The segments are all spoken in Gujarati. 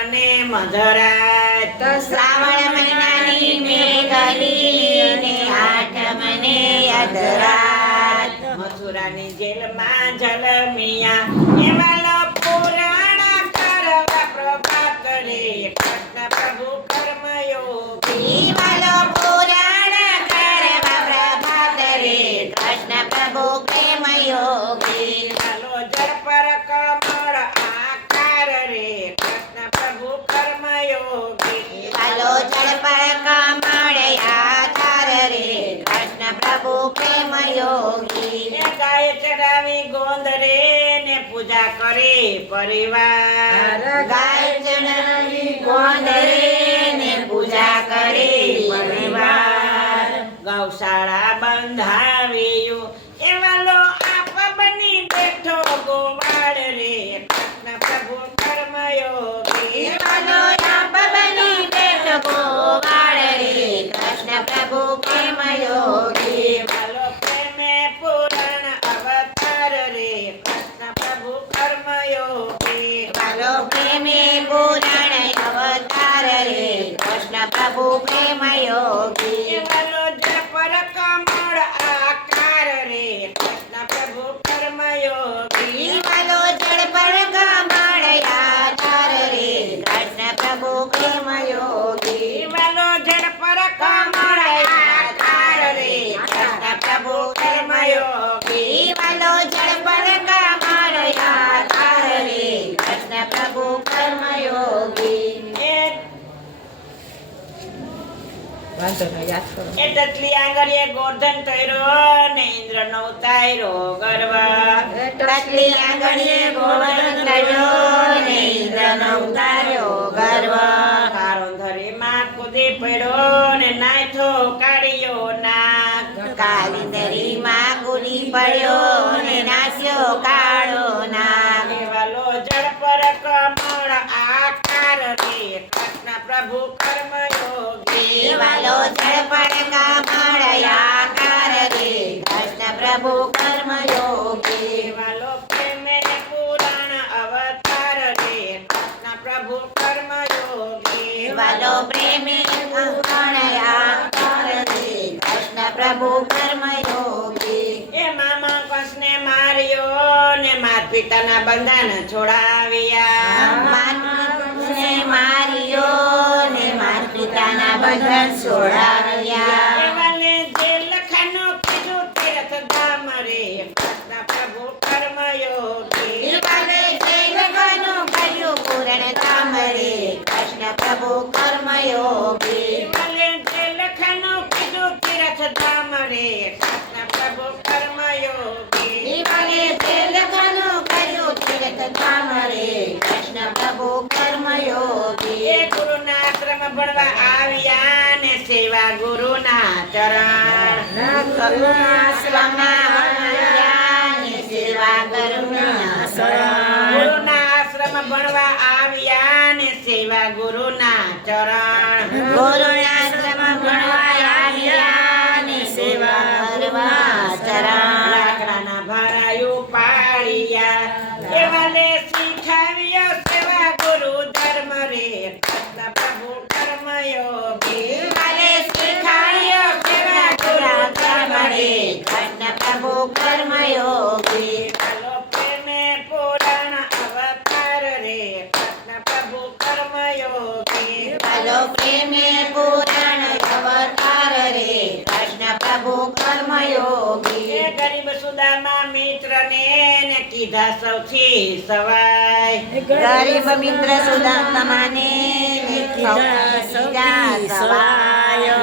મને મધરાત તો શ્રાવણ મહિનાની મેઘલી ને આઠમને અધરાત મથુરાની જેલમાં જલમિયા એવાલો પુરાણ કરવા પ્રભાત રે કૃષ્ણ પ્રભુ કર્મયોગી વાલો પુરાણ કરવા પ્રભાત રે કૃષ્ણ પ્રભુ પ્રેમ યોગી વાલો જળ પર કમળ આકાર રે કૃષ્ણ પ્રભુ કર્મયોગી વાલો જળ પર કમળ આધાર રે કૃષ્ણ પ્રભુ પ્રેમ યોગી ને ગાય ચડાવી ગોંદ રે ને પૂજા કરે પરિવાર ગાય ચડાવી ગોંદ રે ને પૂજા કરે પરિવાર ગૌશાળા બંધાવ્યું એવાલો આપ બની બેઠો ગોવાળ રે કૃષ્ણ પ્રભુ કર્મયોગી વાલો આપ બની બેઠો ગોવાળ રે કૃષ્ણ પ્રભુ પ્રેમ યોગી વાલો પ્રેમે પુરાણ અવતાર રે કૃષ્ણ પ્રભુ કર્મયોગી વાલો પ્રેમે પુરાણ અવતાર રે કૃષ્ણ પ્રભુ પ્રેમ યોગી એવાલો જપર કમળ આકાર રે કૃષ્ણ પ્રભુ કર્મયોગી વાલો જળ પર કમળ આધાર રે કૃષ્ણ પ્રભુ પ્રેમ યોગી વાલો જળ પર કમળ આકાર રે કૃષ્ણ પ્રભુ કર્મયોગી વાલો જળ પર કમળ આધાર રે કૃષ્ણ પ્રભુ કર્મ યોગી એ તતલી આંગળીએ ગોર્ધન તૈરો ને ઇન્દ્રનો ઉતાર્યો ગર્વ ટકલી આંગળીએ ગોવર્ધન કર્યો ને ઇન્દ્રનો ઉતાર્યો ગર્વ કારોંધરીમાં કૂદી પડ્યો ને નાથો કાઢ્યો નાગ કાલિંદરીમાં કૂદી પડ્યો ને નાસ્યો કાળો નાગ વાલો જળ પર કમળ આકાર રે કૃષ્ણ પ્રભુ કર્મયોગી વાલો જળ પર કમળ આકાર રે કૃષ્ણ પ્રભુ કર્મ યોગી વાલો પ્રેમે પુરાણ અવતાર રે કૃષ્ણ પ્રભુ કર્મયોગી વાલો પ્રેમી પુરાણ આકાર રે કૃષ્ણ પ્રભુ કર્મ યોગી એ મામા કૃષ્ણે માર્યો ને માત પિતાના બંધન છોડાવ્યા માતૃને માર્યો ને માત પિતાના બંધન છોડાવ્યા એવાને જેલખાનું કીધું તીર્થ ધામ રે કૃષ્ણ પ્રભુ કર્મયોગી વાલે જૈનગનું કર્યું પૂરણ ધામ રે કૃષ્ણ પ્રભુ કર્મ યોગી એવાને જેલખાનું કીધું તીર્થ ધામ રે કૃષ્ણ પ્રભુ કર્મયોગી વાલે જૈનગનું કર્યું તીર્થ ધામ રે કૃષ્ણ પ્રભુ કર્મ યોગી એ ગુરુના આશ્રમ ભણવા આવ્યા ને સેવા ગુરુના ચરણ ગુરુના આશ્રમ ભણવા આવ્યા ને સેવા ગુરુના ચરણ લાકડાના ભરાયું પાળિયા એવાને શીખાવ્યો સેવા ગુરુ ધર્મ રે કૃષ્ણ પ્રભુ કર્મયોગી શીખાવ્યો સેવા ગુરુ ધર્મ રે પ્રભુ કર્મ યોગી વાલો પ્રેમે પુરાણ અવતાર રે કૃષ્ણ પ્રભુ કર્મયોગી વાલો પ્રેમે પુરાણ અવતાર રે કૃષ્ણ પ્રભુ કર્મ યોગી એ ગરીબ સુદામા મિત્રને ને કીધા સૌથી સવાય ગરીબ મિત્ર સુદામાને સવાય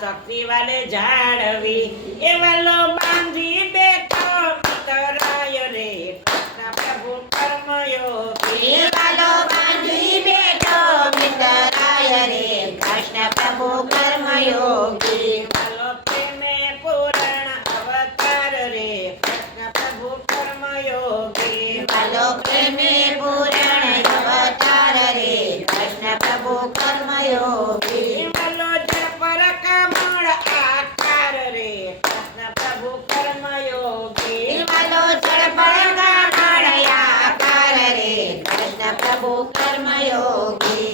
શક્તિ વાલે જાળવી એ વાલો બાંધી બેઠો મિતરાય રે કૃષ્ણ પ્રભુ કર્મયોગી વાલો બાંધી બેઠો મિતરાય રે કૃષ્ણ પ્રભુ કર્મ યોગી વાલો પ્રેમે પુરાણ અવતાર રે કૃષ્ણ પ્રભુ કર્મયોગી વાલો પ્રેમે પુરાણ અવતાર રે કૃષ્ણ પ્રભુ કર્મ યોગી વાલો જળ પર કમળ આકાર રે કૃષ્ણ પ્રભુ કર્મયોગી વાલો જળ પર કમળ આકાર રે કૃષ્ણ પ્રભુ કર્મ યોગી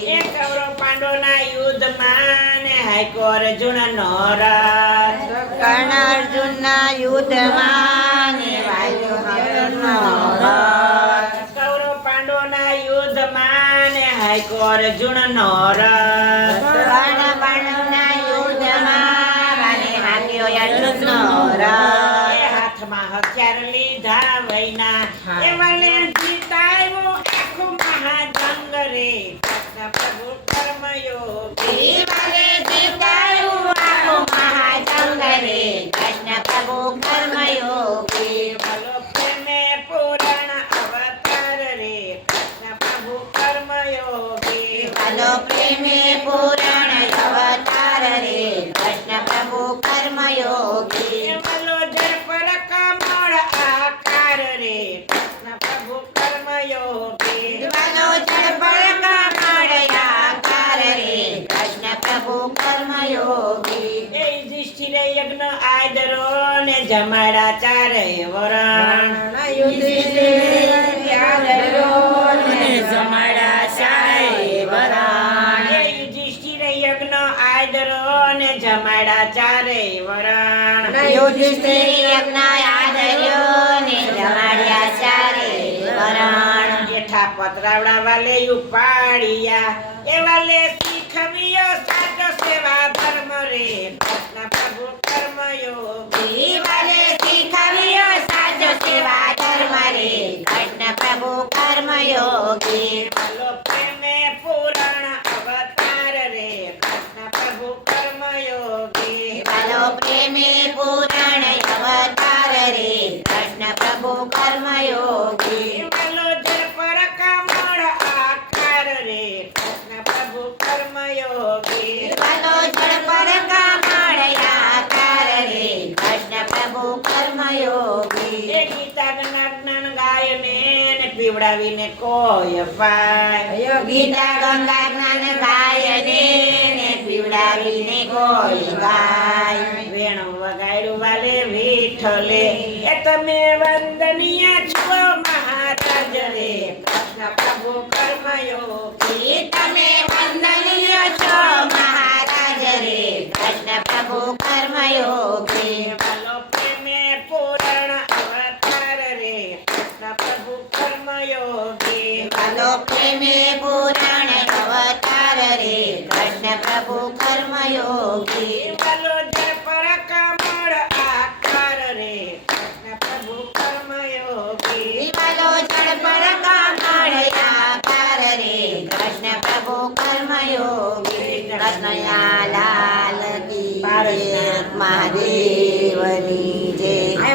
અર્જુનનો રથ કર્ણ અર્જુનના યુદ્ધમાં નેવાયો હરણનો રથ. કૌરવ પાંડવોના યુદ્ધમાં ને હાયકો અર્જુનનો રથ કર્ણ પાંડવના યુદ્ધમાં રાને હાંક્યો અર્જુનનો રથ. એ હાથમાં હથિયાર લીધા વૈના એ વલે જીતાયો આખું મહાજંગ રે કૃષ્ણ પ્રભુ કર્મયોગી દિવાલે જીતાયું આખું મહાજંગ રે કૃષ્ણ પ્રભુ કર્મયોગી. ભલો પ્રેમે પુરાણ અવતાર રે કૃષ્ણ પ્રભુ કર્મયોગી ભલો પ્રેમે પુરાણ અવતાર રે કૃષ્ણ પ્રભુ કર્મયોગી. ભલો જળ પર કમળ આકાર રે કૃષ્ણ પ્રભુ કર્મયોગી ભલો જળ પર કમળ આકાર રે કૃષ્ણ પ્રભુ કર્મયોગી. એ યુધિષ્ઠિરે યજ્ઞ આદરો ને જમાડા ચારે વરણ જમાડા ચારે વરણ. એ યુધિષ્ઠિરે યજ્ઞ આદરો ને જમાડા ચારે વરણ યુધિષ્ઠિર યજ્ઞ આદર્યો ને જમાડ્યા ચારે વરણ. જેઠા પતરાવડા વાલે ઉપાડિયા એ વાલે શીખવ્યો સાચો સેવા ધર્મ રે કૃષ્ણ પ્રભુ કર્મયોગી દિવાલે શીખવ્યો સાચો સેવા ધર્મ રે કૃષ્ણ પ્રભુ કર્મયોગી. ભલો પ્રેમે પુરાણ અવતાર રે કૃષ્ણ પ્રભુ કર્મયોગી ભલો પ્રેમે પુરાણ અવતાર રે કૃષ્ણ પ્રભુ કર્મયોગી. ભલો જળ પર કમળ આકાર રે કૃષ્ણ પ્રભુ કર્મયોગી ભલો જળ પર કમળ આકાર રે કૃષ્ણ પ્રભુ કર્મયોગી. એ ગીતા જ્ઞાન ગાયને ને પીવડાવીને કોઈ અપાય ગીતા ગંગા જ્ઞાન ગાયને ને પીવડાવીને કોઈ ગાય. વેણ વગાડ્યું વાલે વિઠ્ઠલે એ તમે વંદનીય છો મહારાજ રે કૃષ્ણ પ્રભુ કર્મયોગી તમે વંદનીય છો મહારાજ રે કૃષ્ણ પ્રભુ કર્મયોગી. ભલો પ્રેમે પૂરણ અવતાર રે કૃષ્ણ પ્રભુ કર્મયોગી ભલો પ્રેમે પુરાણ અવતાર રે કૃષ્ણ પ્રભુ કર્મયોગી.